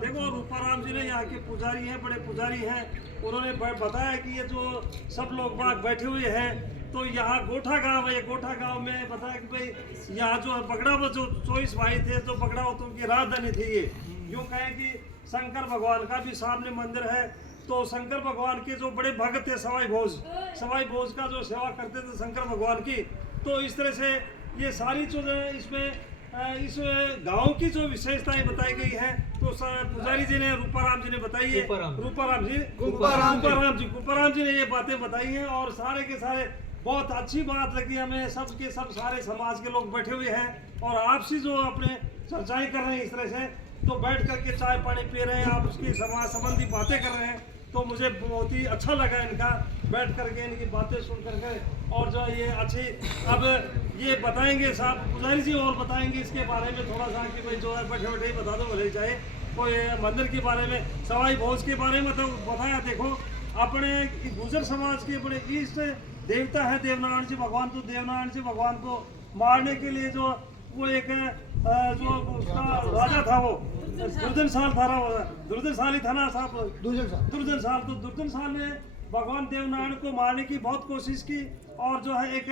देखो रूपाराम जी ने यहाँ के पुजारी हैं, बड़े पुजारी हैं, उन्होंने बताया कि ये जो सब लोग बाग बैठे हुए हैं तो यहाँ गोठा गांव है। गोठा गांव में बताया कि भाई यहाँ जो है बगड़ावत जो 24 भाई थे, जो बगड़ावतों की राजधानी थी। ये यूँ कहें कि शंकर भगवान का भी सामने मंदिर है। तो शंकर भगवान के जो बड़े भक्त थे सवाई भोज का जो सेवा करते थे शंकर भगवान की। तो इस तरह से ये सारी जो है इसमें इस गांव की जो विशेषताएं बताई गई हैं तो पुजारी जी ने रूपाराम जी ने बताई है। रूपाराम जी ने ये बातें बताई हैं और सारे के सारे बहुत अच्छी बात लगी हमें। सब के सब सारे समाज के लोग बैठे हुए हैं और आपसी जो अपने चर्चाएं कर रहे हैं इस तरह से, तो बैठ करके चाय पानी पी रहे हैं, आप उसकी समाज संबंधी बातें कर रहे हैं। तो मुझे बहुत ही अच्छा लगा इनका बैठ करके इनकी बातें सुन करके। और जो ये अच्छी अब ये बताएंगे साहब पुजारी जी और बताएंगे इसके बारे में थोड़ा सा कि भाई जो है बैठे बैठे ही बता दो भले चाहे कोई मंदिर के बारे में सवाई भोज के बारे में तो बताया। देखो अपने गुर्जर समाज के बड़े इष्ट देवता है देवनारायण जी भगवान। तो देवनारायण जी भगवान को मारने के लिए जो वो एक जो उसका राजा था वो दुर्जन साल ही था ना साहब, दुर्जन साल। तो दुर्जन साल ने भगवान देवनारायण को मारने की बहुत कोशिश की और जो है एक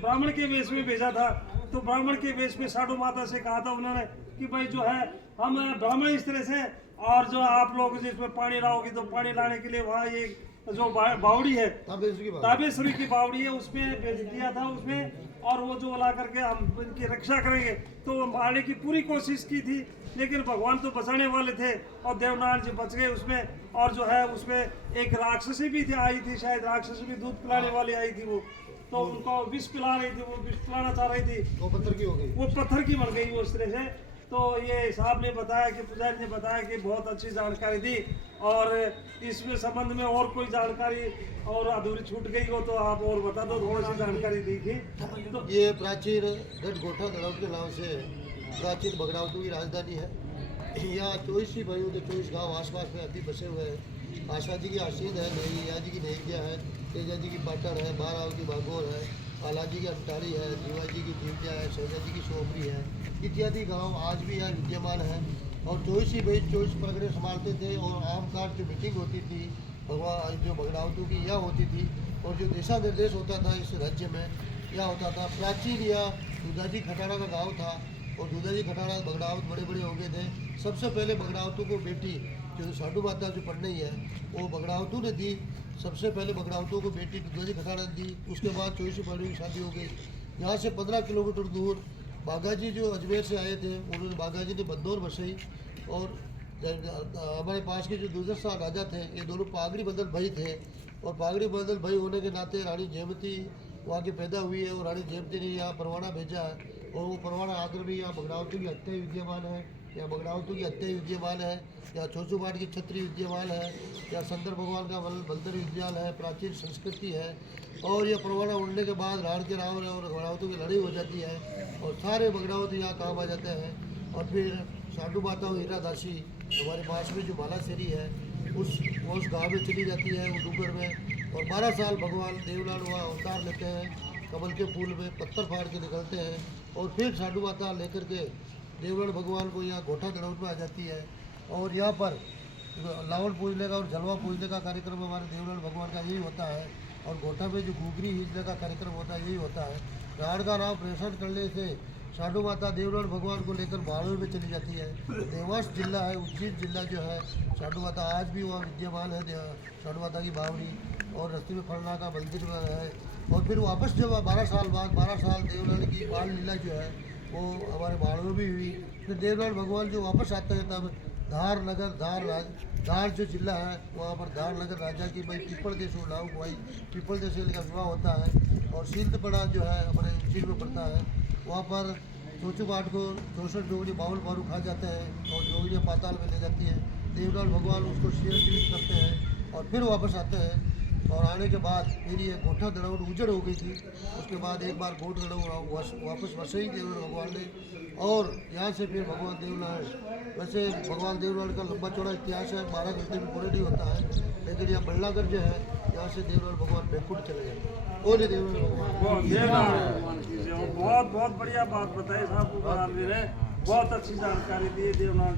ब्राह्मण के वेश में भेजा था। तो ब्राह्मण के वेश में साधु माता से कहा था उन्होंने कि भाई जो है हम ब्राह्मण इस तरह से और जो आप लोग जिसमें पानी लाओगे तो पानी लाने के लिए वहाँ ये जो बावड़ी है ताबेश्वरी की बावड़ी है उसमें भेज दिया था उसमें। और वो जो ला करके हम इनकी रक्षा करेंगे तो मारने की पूरी कोशिश की थी, लेकिन भगवान तो बचाने वाले थे और देवनारायण जी बच गए उसमें। और जो है उसमें एक राक्षसी भी थी आई थी, शायद राक्षसी भी दूध पिलाने वाली आई थी वो, तो उनको विष पिला रही थी, वो विष पिलाना चाह रही थी, वो पत्थर की हो गई, वो पत्थर की मर गई वो इस तरह से। तो ये साहब ने बताया कि पुजारी ने बताया कि बहुत अच्छी जानकारी दी और इसमें संबंध में और कोई जानकारी और अधूरी छूट गई हो तो आप और बता दो, थोड़ी सी जानकारी दी थी। तो ये प्राचीन गढ़ गोठा दड़ाव के नाम से प्राचीन बगड़ावतों की राजधानी है। यहाँ 24 ही भाइयों के 24 गाँव आसपास में अभी बसे हुए हैं। आशा जी की आशीन है, नैया जी की नैया है, तेजा जी की पाटन है, बाराव की बागोर है, बालाजी की अंटारी है, जीवा जी की जीवजा है, शैजा जी की सोमरी है, इत्यादि गांव आज भी यहाँ विद्यमान है। और 24 ही भाई 24 परगने संभालते थे और आम कार जो मीटिंग होती थी भगवान जो बगड़ावतों की यह होती थी और जो दिशा निर्देश होता था इस राज्य में यह होता था। प्राचीन यह दूधाजी खटारा का गाँव था और दूधाजी खटारा बगड़ावत बड़े बड़े हो गए थे। सबसे पहले बगड़ावतों को बेटी जो साधु माता जो पढ़ रही है वो बगड़ावतों ने दी। सबसे पहले बगड़ावतों को बेटी दूधाजी खटारा ने दी, उसके बाद 24 बड़ी की शादी हो गई। यहाँ से 15 किलोमीटर दूर बाघाजी जो अजमेर से आए थे उन्होंने बाघाजी ने बंदौर बसाई। और हमारे पास के जो दुर्जन शाह राजा थे ये दोनों पागड़ी बदल भाई थे और पागड़ी बदल भाई होने के नाते रानी जयमती वहाँ की पैदा हुई है और रानी जयमती ने यहाँ परवाना भेजा है और वो परवाना आकर भी यहाँ बगड़ावतों की हत्या विद्यमान है, या बगड़ावतों की हत्या विद्यमान है, या चौचूबाट की छत्री विद्यमान है, या शंकर भगवान का बलतर विद्याल है, प्राचीन संस्कृति है। और यह परवाना उड़ने के बाद राण के राव और बगड़ावतों की लड़ाई हो जाती है और सारे बगड़ावत यहाँ काम आ जाते हैं। और फिर साधु माता हीरा दासी हमारे पास में जो बालासेरी है उस गाँव में चली जाती है वो डूंगर में। और 12 साल भगवान देवनारायण वहाँ अवतार लेते हैं, कमल के फूल में पत्थर फाड़ के निकलते हैं और फिर साधु माता लेकर के देवनारायण भगवान को यहाँ गोठा दड़ौट में आ जाती है। और यहाँ पर लावण पूजने का और जलवा पूजने का कार्यक्रम हमारे देवनारायण भगवान का यही होता है। और गोठा में जो घूगरी खींचने का कार्यक्रम होता है यही होता है। राण का नाम प्रेषण करने से साधु माता देवनारायण भगवान को लेकर बाड़ों में चली जाती है। देवास जिला है, उज्जैन जिला जो है साधु माता आज भी वहाँ विद्यमान है, साधु माता की बावड़ी और रस्ते में फरना का मंदिर है। और फिर वापस जब 12 साल बाद 12 साल देवनारायण की बाल लीला जो है वो हमारे बाड़ों में भी हुई। फिर देवनारायण भगवान जो वापस आते हैं तब धार जो जिला है वहाँ पर धार नगर राजा की भाई पीपल देश लाऊ भाई पीपल देश का विवाह होता है। और सीलतपड़ा जो है हमारे उज्जैन में पड़ता है, वहाँ पर चौचूबाट को 64 जोगड़ी बाउल बारू खा जाते हैं और जोगड़ियाँ पाताल में ले जाती हैं। देवनारायण भगवान उसको जीवित करते हैं और फिर वापस आते हैं। और आने के बाद फिर ये गोठा दड़ौट उजड़ हो गई थी। उसके बाद एक बार गोठ दड़ौट वापस वसई देवनारायण भगवान ने और यहाँ से फिर भगवान देवनारायण, वैसे भगवान देवनारायण का लंबा चौड़ा इतिहास है, 12 घंटे में पूरे नहीं होता है, लेकिन यह बल्लागढ़ जो है यहाँ से देवनारायण भगवान बैकुंठ चले गए। बोले देवनारायण भगवान। बहुत बहुत बढ़िया बात बताई साहब, बहुत अच्छी जानकारी दी देवनारायण।